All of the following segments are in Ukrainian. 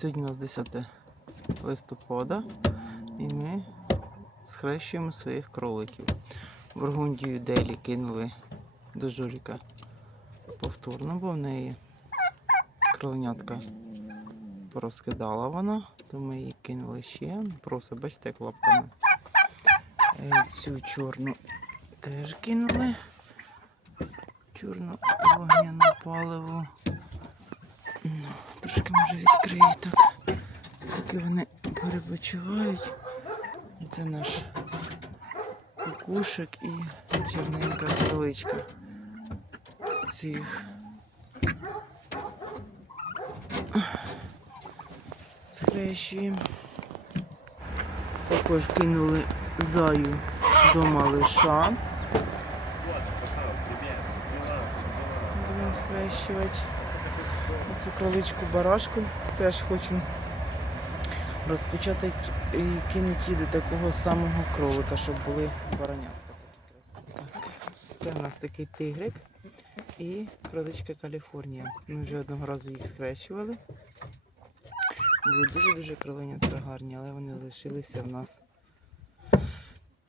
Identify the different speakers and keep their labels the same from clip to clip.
Speaker 1: Сьогодні у нас 10 листопада і ми схрещуємо своїх кроликів. Бургундію Делі кинули до журіка повторно, бо в неї кроленятка порозкидала вона, то ми її кинули ще. Просто бачите, як лапками. Е, Цю чорну теж кинули. Чорну вогняну паливо. Ну, Трошки може відкрию так. Поки вони перепочивають. Це наш кукушик і чорненька кроличка цих. Схрещуємо. Також кинули заю до малиша. Будемо схрещувати цю кроличку барашку. Теж хочемо розпочати і кинути до такого самого кролика, щоб були баранятка такі це в нас такий тигрик і кроличка Каліфорнія. Ми вже одного разу їх схрещували. Були дуже-дуже кроленятка гарні, але вони лишилися в нас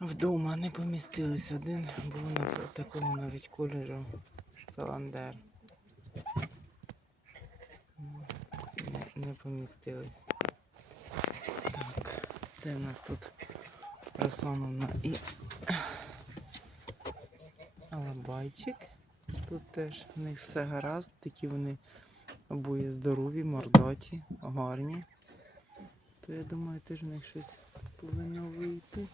Speaker 1: вдома, не помістились. Один був такого навіть кольору саландер. Не, помістились. Так, це в нас тут Руслановна і Алабайчик. Тут теж в них все гаразд, такі вони обоє здорові, мордаті, гарні. То я думаю, теж в них щось повинно вийти.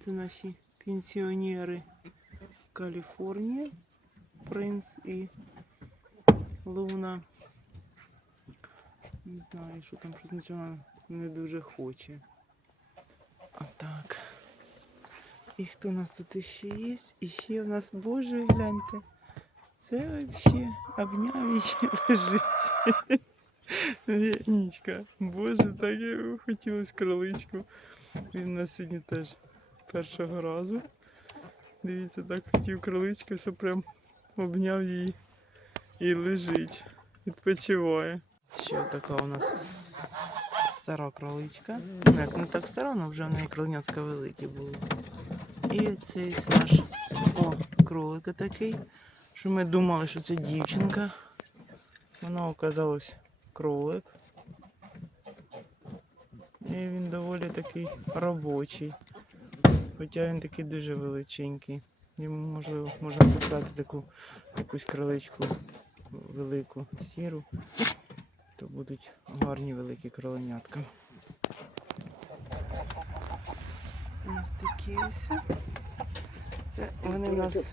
Speaker 1: Це наші пенсіонери Каліфорнія, Принц і Луна. Не знаю, що там щось нічого не дуже хоче. А так. І хто у нас тут іще є? І ще у нас, боже, гляньте. Це взагалі обняв її лежить. Вінічка. Боже, так я хотілося кроличку. Він нас сьогодні теж першого разу. Дивіться, так хотів кроличку, що прям обняв її і лежить. Відпочиває. Ще така у нас стара кроличка. Як не так стара, але вже в неї кроленятка великі були. І цей наш о, кролик такий, що ми думали, що це дівчинка. Вона оказалась кролик. І він доволі такий робочий. Хоча він такий дуже величенький. Йому можливо можна купити таку якусь кроличку велику сіру, то будуть гарні великі кроленятка. Ось такі ось. Це вони в нас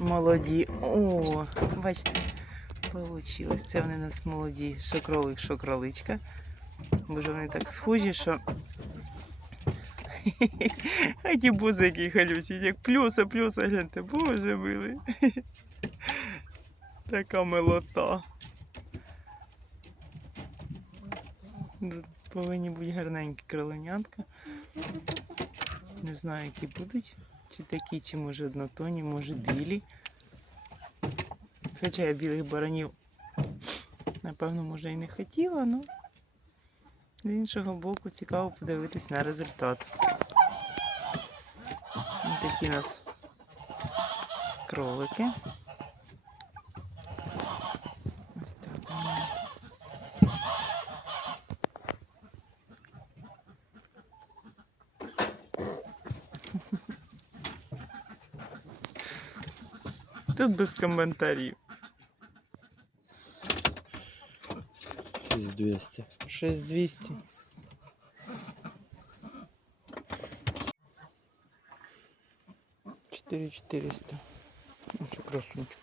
Speaker 1: молоді. О, бачите, вийшло. Це вони у нас молоді. Що кролик, що кроличка. Боже, вони так схожі, що. А ті бузи, які халюсі, як плюса, плюса, гляньте, боже милий. Така милота. Д- Повинні бути гарненькі кроленятка. Не знаю, які будуть. Чи такі, чи може однотонні, може білі. Хоча я білих баранів, напевно, може і не хотіла, але з іншого боку цікаво подивитись на результат. Такі у нас кролики. Тут без коментарів.
Speaker 2: 6200.
Speaker 1: 6200. Четыре четыреста. Ну красунчик.